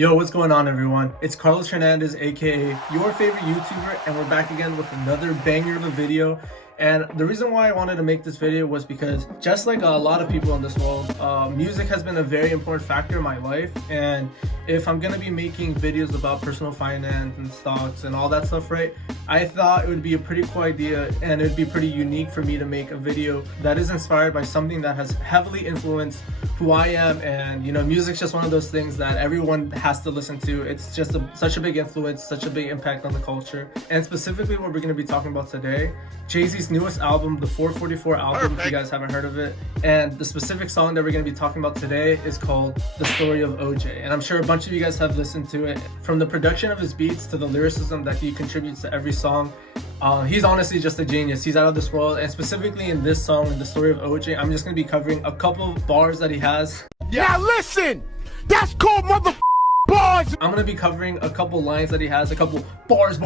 Yo, what's going on everyone? It's Carlos Hernandez, aka your favorite YouTuber, and we're back again with another banger of a video. And the reason why I wanted to make this video was because just like a lot of people in this world, music has been a very important factor in my life. And if I'm gonna be making videos about personal finance and stocks and all that stuff, right, I thought it would be a pretty cool idea and it'd be pretty unique for me to make a video that is inspired by something that has heavily influenced who I am. And you know, music's just one of those things that everyone has to listen to. It's just such a big influence, such a big impact on the culture. And specifically what we're going to be talking about today, Jay-Z's newest album, the 444 album, if you guys haven't heard of it. And the specific song that we're going to be talking about today is called The Story of O.J. And I'm sure a bunch of you guys have listened to it. From the production of his beats to the lyricism that he contributes to every song, he's honestly just a genius. He's out of this world. And specifically in this song, in The Story of O.J., I'm just going to be covering a couple of bars that he has. Now listen, that's called mother bars. I'm going to be covering a couple lines that he has, a couple bars.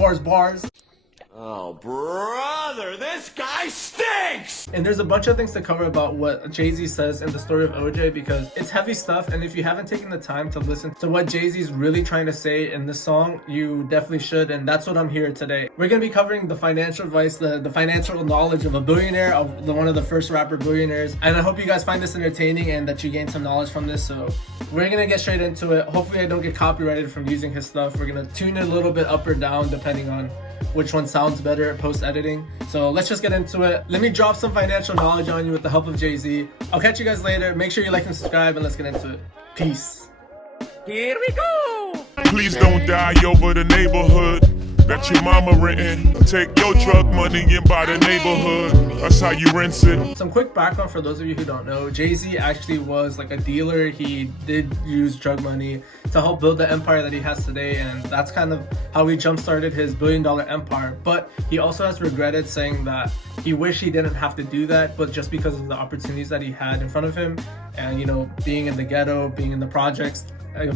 Oh, brother, this guy stinks! And there's a bunch of things to cover about what Jay-Z says in The Story of O.J. because it's heavy stuff, and if you haven't taken the time to listen to what Jay-Z's really trying to say in this song, you definitely should, and that's what I'm here today. We're going to be covering the financial advice, the financial knowledge of a billionaire, of one of the first rapper billionaires, and I hope you guys find this entertaining and that you gain some knowledge from this. So we're going to get straight into it. Hopefully I don't get copyrighted from using his stuff. We're going to tune it a little bit up or down depending on which one sounds better post-editing. So let's just get into it. Let me drop some financial knowledge on you with the help of Jay-Z. I'll catch you guys later. Make sure you like and subscribe, and let's get into it. Peace. Here we go! Please don't die over the neighborhood that your mama renting. Take your drug money and buy the neighborhood. That's how you rinse it. Some quick background for those of you who don't know. Jay-Z actually was like a dealer. He did use drug money to help build the empire that he has today, and that's kind of how he jump-started his billion-dollar empire. But he also has regretted saying that he wished he didn't have to do that, but just because of the opportunities that he had in front of him, and you know, being in the ghetto, being in the projects,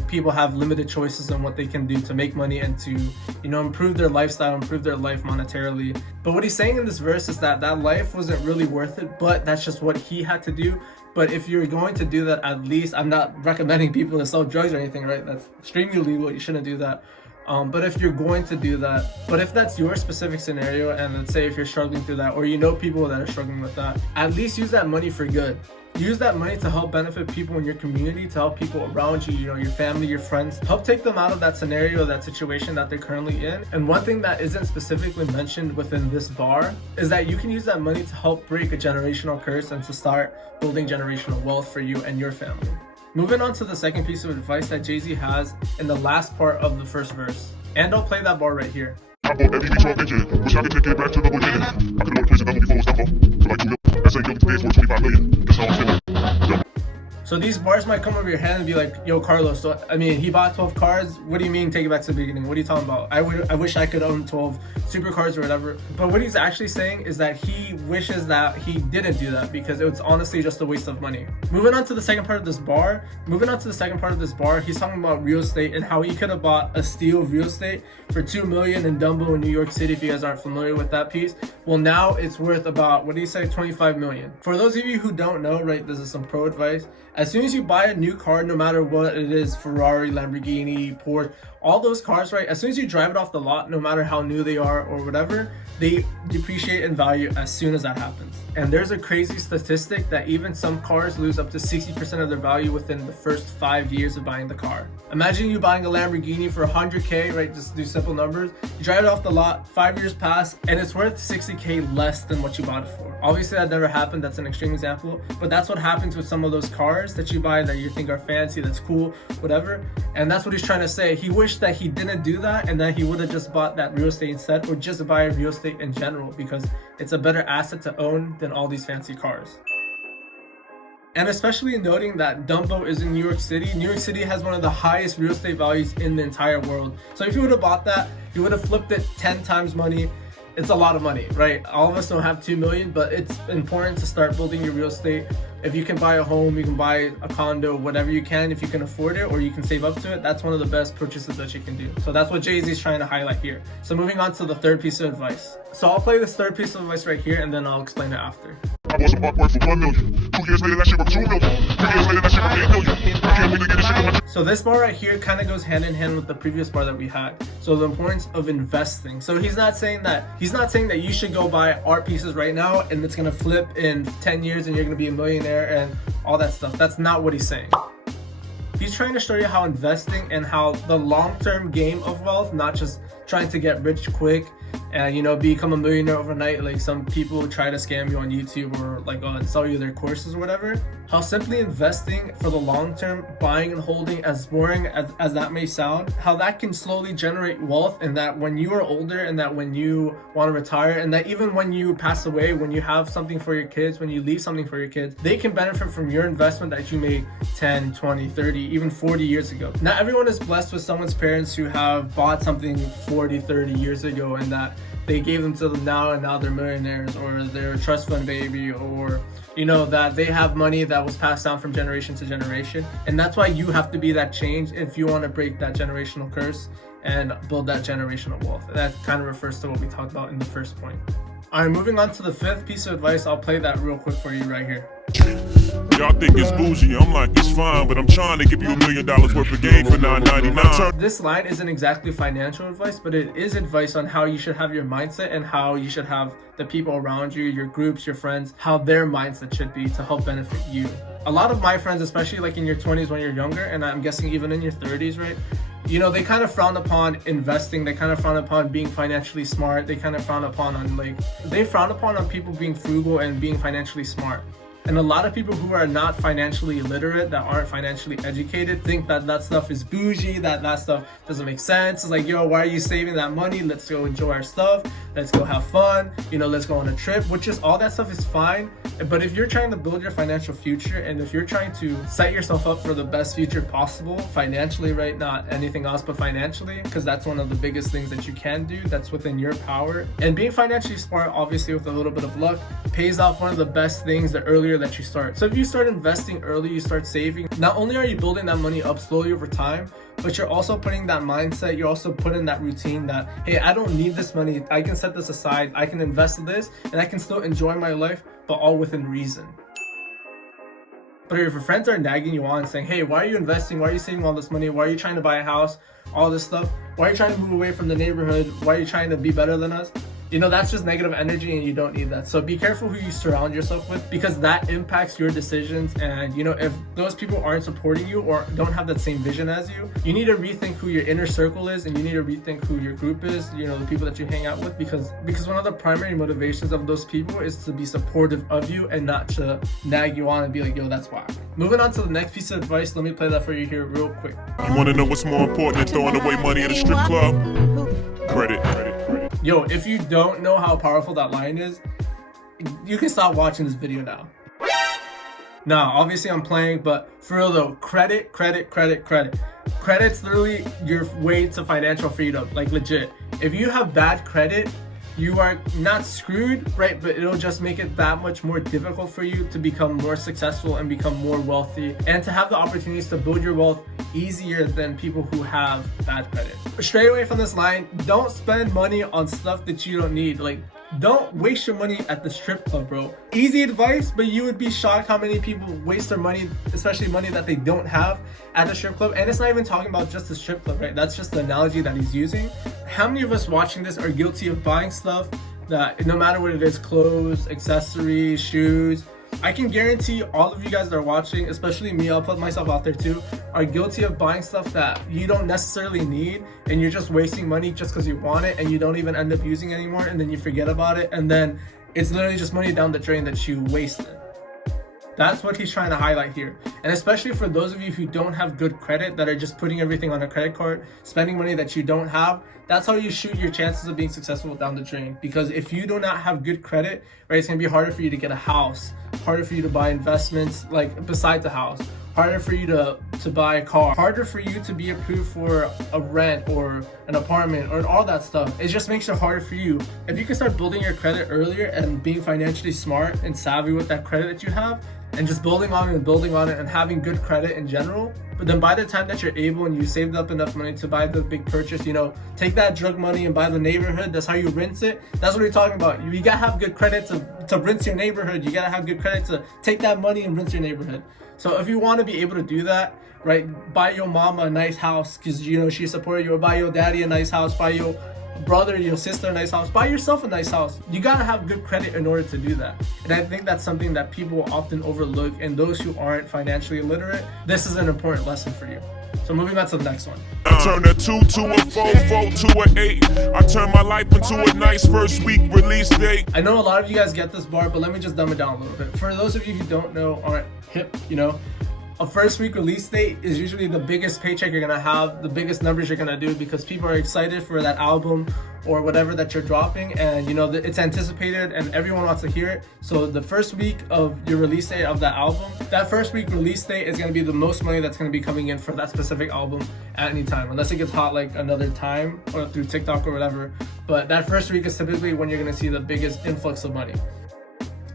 people have limited choices on what they can do to make money and to, you know, improve their lifestyle, improve their life monetarily. But what he's saying in this verse is that that life wasn't really worth it, but that's just what he had to do. But if you're going to do that, at least, I'm not recommending people to sell drugs or anything, right? That's extremely illegal. You shouldn't do that. But if you're going to do that, but if that's your specific scenario, and let's say if you're struggling through that, or you know people that are struggling with that, at least use that money for good. Use that money to help benefit people in your community, to help people around you, you know, your family, your friends. Help take them out of that scenario, that situation that they're currently in. And one thing that isn't specifically mentioned within this bar is that you can use that money to help break a generational curse and to start building generational wealth for you and your family. Moving on to the second piece of advice that Jay-Z has in the last part of the first verse. And I'll play that bar right here. I bought every V12 engine. Wish I could take it back to the beginning. I could've bought a place in Dublin before it was done for like 2 million. That same building today is worth 25 million. That's how I'm feeling. Yo. So these bars might come over your head and be like, yo, Carlos, so, I mean, he bought 12 cars. What do you mean take it back to the beginning? What are you talking about? I wish I could own 12 supercars or whatever. But what he's actually saying is that he wishes that he didn't do that because it was honestly just a waste of money. Moving on to the second part of this bar, he's talking about real estate and how he could have bought a steal of real estate for $2 million in Dumbo in New York City, if you guys aren't familiar with that piece. Well, now it's worth about, what do you say, 25 million. For those of you who don't know, right, this is some pro advice. As soon as you buy a new car, no matter what it is, Ferrari, Lamborghini, Porsche, all those cars, right, as soon as you drive it off the lot, no matter how new they are or whatever, they depreciate in value as soon as that happens. And there's a crazy statistic that even some cars lose up to 60% of their value within the first 5 years of buying the car. Imagine you buying a Lamborghini for 100K, right, just do simple numbers. You drive it off the lot, 5 years pass, and it's worth 60K less than what you bought it for. Obviously that never happened, that's an extreme example, but that's what happens with some of those cars that you buy that you think are fancy, that's cool, whatever. And that's what he's trying to say. He wished that he didn't do that and that he would have just bought that real estate instead, or just buy real estate in general, because it's a better asset to own than all these fancy cars. And especially noting that Dumbo is in New York City. New York City has one of the highest real estate values in the entire world. So if you would have bought that, you would have flipped it 10 times money. It's a lot of money, right? All of us don't have 2 million, but it's important to start building your real estate. If you can buy a home, you can buy a condo, whatever you can, if you can afford it, or you can save up to it, that's one of the best purchases that you can do. So that's what Jay-Z is trying to highlight here. So moving on to the third piece of advice. So I'll play this third piece of advice right here, and then I'll explain it after. I bought some artwork for 1 million. 2 years later, that shit worth 2 million. 3 years later, that shit worth 8 million. I can't wait to get this shit on my. So this bar right here kind of goes hand in hand with the previous bar that we had. So the importance of investing. So he's not saying that you should go buy art pieces right now and it's gonna flip in 10 years and you're gonna be a millionaire and all that stuff. That's not what he's saying. He's trying to show you how investing and how the long-term game of wealth, not just trying to get rich quick and, you know, become a millionaire overnight like some people try to scam you on YouTube or like sell you their courses or whatever. How simply investing for the long term, buying and holding, as boring as that may sound, how that can slowly generate wealth, and that when you are older and that when you want to retire and that even when you pass away, when you have something for your kids, when you leave something for your kids, they can benefit from your investment that you made 10, 20, 30, even 40 years ago. Not everyone is blessed with someone's parents who have bought something 40, 30 years ago and that they gave them to them now and now they're millionaires, or they're a trust fund baby, or you know that they have money that was passed down from generation to generation. And that's why you have to be that change if you want to break that generational curse and build that generational wealth. That kind of refers to what we talked about in the first point. All right, moving on to the fifth piece of advice. I'll play that real quick for you right here. Y'all think it's bougie, I'm like, it's fine, but I'm trying to give you $1 million worth of game for $9.99. This line isn't exactly financial advice, but it is advice on how you should have your mindset and how you should have the people around you, your groups, your friends, how their mindset should be to help benefit you. A lot of my friends, especially like in your 20s when you're younger, and I'm guessing even in your 30s, right? You know, they kind of frown upon investing. They kind of frown upon being financially smart. They kind of frown upon people being frugal and being financially smart. And a lot of people who are not financially literate, that aren't financially educated, think that that stuff is bougie, that stuff doesn't make sense. It's like, yo, why are you saving that money? Let's go enjoy our stuff. Let's go have fun. You know, let's go on a trip, which is all that stuff is fine. But if you're trying to build your financial future and if you're trying to set yourself up for the best future possible financially, right? Not anything else, but financially, because that's one of the biggest things that you can do. That's within your power. And being financially smart, obviously with a little bit of luck, pays off one of the best things the earlier that you start. So if you start investing early, you start saving, not only are you building that money up slowly over time, but you're also putting that mindset, you're also putting that routine that, hey, I don't need this money. I can set this aside. I can invest in this and I can still enjoy my life, but all within reason. But if your friends are nagging you on saying, hey, why are you investing? Why are you saving all this money? Why are you trying to buy a house? All this stuff. Why are you trying to move away from the neighborhood? Why are you trying to be better than us? You know, that's just negative energy and you don't need that. So be careful who you surround yourself with, because that impacts your decisions. And, you know, if those people aren't supporting you or don't have that same vision as you, you need to rethink who your inner circle is and you need to rethink who your group is, you know, the people that you hang out with, because one of the primary motivations of those people is to be supportive of you and not to nag you on and be like, yo, that's whack. Moving on to the next piece of advice. Let me play that for you here real quick. You want to know what's more important than throwing away money at a strip club? Credit. Yo, if you don't know how powerful that line is, you can stop watching this video now. Nah, obviously I'm playing, but for real though, credit. Credit's literally your way to financial freedom, like legit. If you have bad credit, you are not screwed, right? But it'll just make it that much more difficult for you to become more successful and become more wealthy and to have the opportunities to build your wealth easier than people who have bad credit. Straight away from this line, don't spend money on stuff that you don't need. Like, don't waste your money at the strip club, bro. Easy advice, but you would be shocked how many people waste their money, especially money that they don't have, at the strip club. And it's not even talking about just the strip club, right? That's just the analogy that he's using. How many of us watching this are guilty of buying stuff that, no matter what it is, clothes, accessories, shoes, I can guarantee all of you guys that are watching, especially me, I'll put myself out there too, are guilty of buying stuff that you don't necessarily need and you're just wasting money just because you want it and you don't even end up using anymore, and then you forget about it and then it's literally just money down the drain that you wasted. That's what he's trying to highlight here. And especially for those of you who don't have good credit, that are just putting everything on a credit card, spending money that you don't have, that's how you shoot your chances of being successful down the drain. Because if you do not have good credit, right, it's gonna be harder for you to get a house, harder for you to buy investments like besides the house, harder for you to buy a car, harder for you to be approved for a rent or an apartment or all that stuff. It just makes it harder for you. If you can start building your credit earlier and being financially smart and savvy with that credit that you have, and just building on it and building on it and having good credit in general. But then by the time that you're able and you saved up enough money to buy the big purchase, you know, take that drug money and buy the neighborhood. That's how you rinse it. That's what we're talking about. You gotta have good credit to rinse your neighborhood. You gotta have good credit to take that money and rinse your neighborhood. So if you want to be able to do that, right, buy your mama a nice house because, you know, she supported you, or buy your daddy a nice house, buy your brother, your sister a nice house, buy yourself a nice house. You gotta have good credit in order to do that. And I think that's something that people often overlook, and those who aren't financially illiterate, this is an important lesson for you. So moving on to the next one. I turn a 2 to a 4, 4 to a 8. I turn my life into a nice first week release date. I know a lot of you guys get this bar, but let me just dumb it down a little bit. For those of you who don't know, aren't hip, you know, a first week release date is usually the biggest paycheck you're gonna have, the biggest numbers you're gonna do, because people are excited for that album or whatever that you're dropping, and you know it's anticipated and everyone wants to hear it. So the first week of your release date of that album, that first week release date is gonna be the most money that's gonna be coming in for that specific album at any time, unless it gets hot like another time or through TikTok or whatever. But that first week is typically when you're gonna see the biggest influx of money.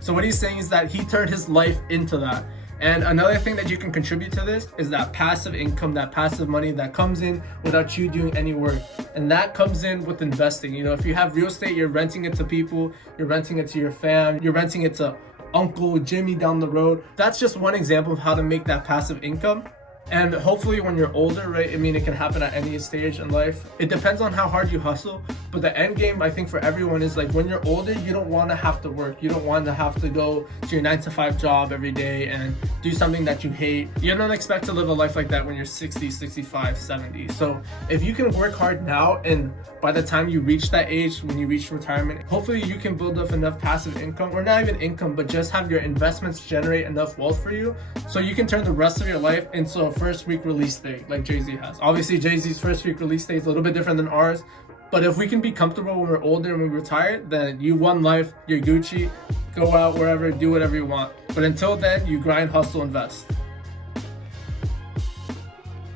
So what he's saying is that he turned his life into that. And another thing that you can contribute to this is that passive income, that passive money that comes in without you doing any work. And that comes in with investing. You know, if you have real estate, you're renting it to people, you're renting it to your fam, you're renting it to Uncle Jimmy down the road. That's just one example of how to make that passive income. And hopefully when you're older, right, I mean, it can happen at any stage in life. It depends on how hard you hustle, but the end game, I think, for everyone is like when you're older, you don't want to have to work. You don't want to have to go to your 9-to-5 job every day and do something that you hate. You don't expect to live a life like that when you're 60, 65, 70. So if you can work hard now, and by the time you reach that age, when you reach retirement, hopefully you can build up enough passive income, or not even income, but just have your investments generate enough wealth for you so you can turn the rest of your life into a first week release date like Jay-Z has. Obviously Jay-Z's first week release date is a little bit different than ours, but if we can be comfortable when we're older and we retire, then you won life, you're Gucci, go out wherever, do whatever you want. But until then, you grind, hustle, invest.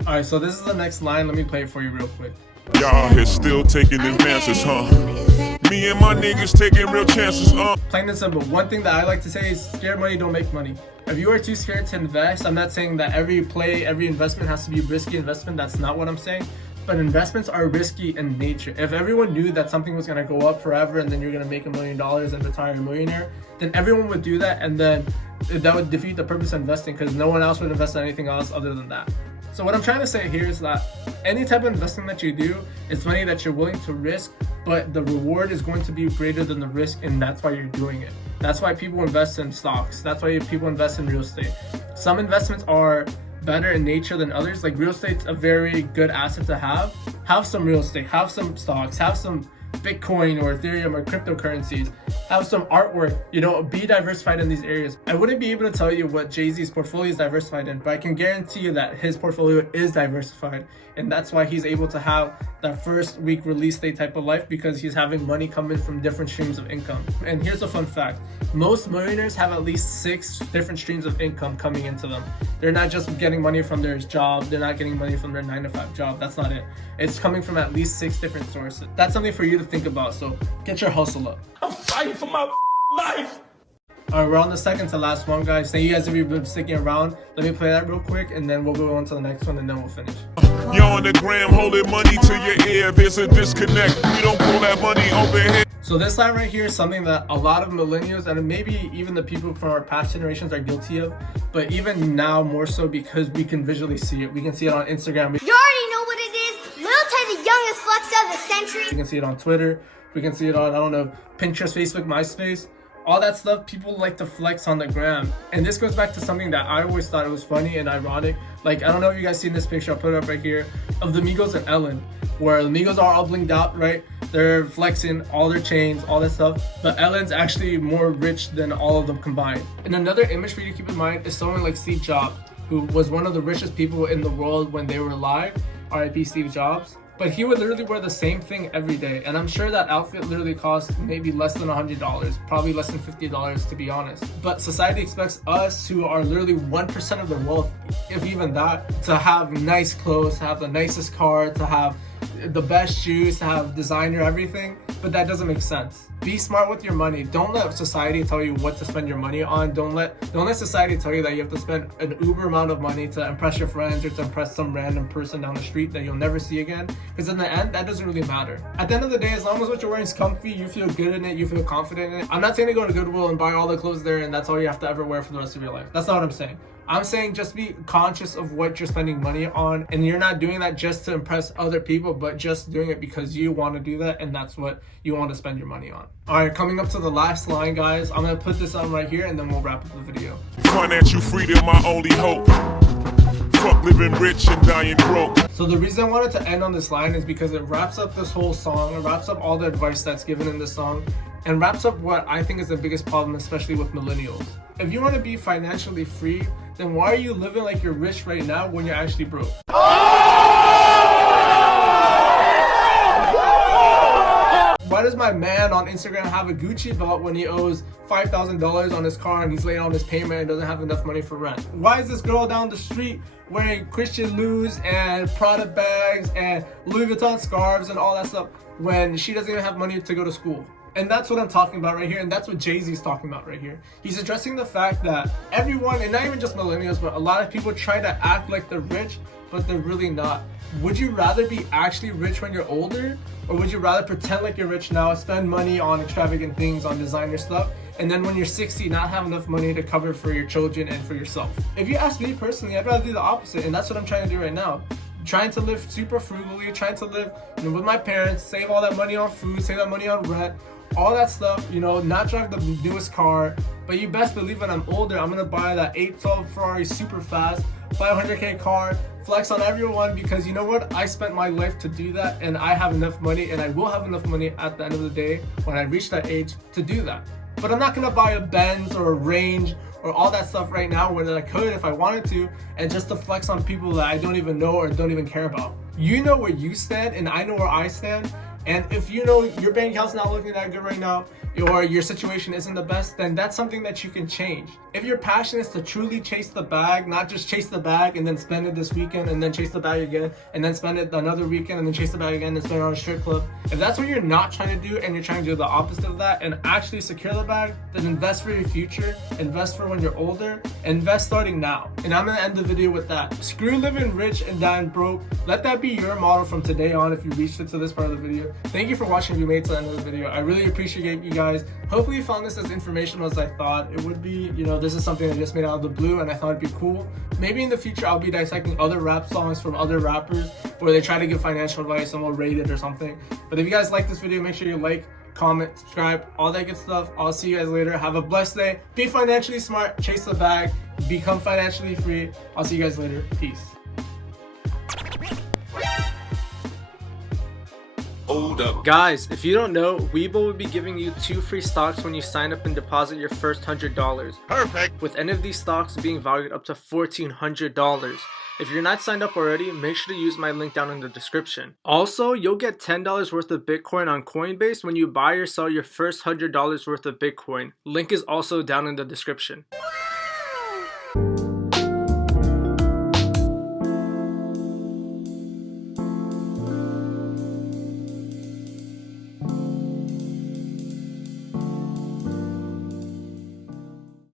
Alright, so this is the next line. Let me play it for you real quick. Y'all here still taking advances, huh? Me and my niggas taking real chances, Plain and simple. One thing that I like to say is scared money don't make money. If you are too scared to invest, I'm not saying that every play, every investment has to be a risky investment. That's not what I'm saying. But investments are risky in nature. If everyone knew that something was going to go up forever and then you're going to make $1 million and retire a millionaire, then everyone would do that, and then that would defeat the purpose of investing, because no one else would invest in anything else other than that. So what I'm trying to say here is that any type of investing that you do, it's money that you're willing to risk, but the reward is going to be greater than the risk, and that's why you're doing it. That's why people invest in stocks. That's why people invest in real estate. Some investments are better in nature than others. Like real estate's a very good asset to have. Have some real estate, have some stocks, have some Bitcoin or Ethereum or cryptocurrencies, have some artwork, you know, be diversified in these areas. I wouldn't be able to tell you what Jay-Z's portfolio is diversified in, but I can guarantee you that his portfolio is diversified, and that's why he's able to have that first week release date type of life, because he's having money come in from different streams of income. And here's a fun fact: most millionaires have at least 6 different streams of income coming into them. They're not just getting money from their job, they're not getting money from their 9-to-5 job. That's not it. It's coming from at least 6 different sources. That's something for you to think about, so get your hustle up. I'm fighting for my life. Alright, we're on the second to last one, guys. Thank you guys if you've been sticking around. Let me play that real quick, and then we'll go on to the next one, and then we'll finish. You're on the gram holding money to your ear. There's a disconnect. We don't pull that money over here. So this line right here is something that a lot of millennials, and maybe even the people from our past generations, are guilty of. But even now more so, because we can visually see it. We can see it on Instagram. You already know what it is. Lil Tay, the youngest flex of the century. We can see it on Twitter. We can see it on, I don't know, Pinterest, Facebook, MySpace. All that stuff, people like to flex on the gram. And this goes back to something that I always thought it was funny and ironic. Like, I don't know if you guys seen this picture, I'll put it up right here, of the Migos and Ellen, where the Migos are all blinged out, right? They're flexing all their chains, all that stuff. But Ellen's actually more rich than all of them combined. And another image for you to keep in mind is someone like Steve Jobs, who was one of the richest people in the world when they were alive. R.I.P. Steve Jobs. But he would literally wear the same thing every day. And I'm sure that outfit literally cost maybe less than $100, probably less than $50 to be honest. But society expects us, who are literally 1% of the wealth, if even that, to have nice clothes, to have the nicest car, to have the best shoes, to have designer everything. but that doesn't make sense. Be smart with your money. Don't let society tell you what to spend your money on. Don't let society tell you that you have to spend an uber amount of money to impress your friends or to impress some random person down the street that you'll never see again. Because in the end, that doesn't really matter. At the end of the day, as long as what you're wearing is comfy, you feel good in it, you feel confident in it. I'm not saying to go to Goodwill and buy all the clothes there and that's all you have to ever wear for the rest of your life. That's not what I'm saying. I'm saying just be conscious of what you're spending money on, and you're not doing that just to impress other people, but just doing it because you want to do that and that's what you want to spend your money on. Alright, coming up to the last line, guys. I'm going to put this on right here and then we'll wrap up the video. Financial freedom, my only hope. Fuck living rich and dying broke. So the reason I wanted to end on this line is because it wraps up this whole song, it wraps up all the advice that's given in this song, and wraps up what I think is the biggest problem, especially with millennials. If you want to be financially free, then why are you living like you're rich right now when you're actually broke? Why does my man on Instagram have a Gucci belt when he owes $5,000 on his car and he's late on his payment and doesn't have enough money for rent? Why is this girl down the street wearing Christian Louis and Prada bags and Louis Vuitton scarves and all that stuff when she doesn't even have money to go to school? And that's what I'm talking about right here, and that's what Jay-Z's talking about right here. He's addressing the fact that everyone, and not even just millennials, but a lot of people try to act like they're rich, but they're really not. Would you rather be actually rich when you're older, or would you rather pretend like you're rich now, spend money on extravagant things, on designer stuff, and then when you're 60, not have enough money to cover for your children and for yourself? If you ask me personally, I'd rather do the opposite, and that's what I'm trying to do right now. Trying to live super frugally, trying to live with my parents, save all that money on food, save that money on rent, all that stuff, not drive the newest car. But you best believe when I'm older, I'm gonna buy that 812 Ferrari super fast, 500k car, flex on everyone, because you know what? I spent my life to do that, and I have enough money, and I will have enough money at the end of the day when I reach that age to do that. But I'm not gonna buy a Benz or a Range or all that stuff right now when I could if I wanted to, and just to flex on people that I don't even know or don't even care about. You know where you stand, and I know where I stand. And if you know your bank account's not looking that good right now, or your situation isn't the best, then that's something that you can change. If your passion is to truly chase the bag, not just chase the bag and then spend it this weekend and then chase the bag again and then spend it another weekend and then chase the bag again and spend it on a strip club, if that's what you're not trying to do and you're trying to do the opposite of that and actually secure the bag, then invest for your future, invest for when you're older, invest starting now. And I'm gonna end the video with that. Screw living rich and dying broke. Let that be your model from today on if you reached it to this part of the video. Thank you for watching if you made it to the end of the video. I really appreciate you guys. Hopefully you found this as informational as I thought it would be. This is something I just made out of the blue and I thought it'd be cool. Maybe in the future I'll be dissecting other rap songs from other rappers where they try to give financial advice and we'll rate it or something. But if you guys like this video, make sure you like, comment, subscribe, all that good stuff. I'll see you guys later. Have a blessed day. Be financially smart, chase the bag, become financially free. I'll see you guys later. Peace. Hold up. Guys, if you don't know, Webull will be giving you 2 free stocks when you sign up and deposit your first $100. Perfect. With any of these stocks being valued up to $1,400. If you're not signed up already, make sure to use my link down in the description. Also, you'll get $10 worth of Bitcoin on Coinbase when you buy or sell your first $100 worth of Bitcoin. Link is also down in the description.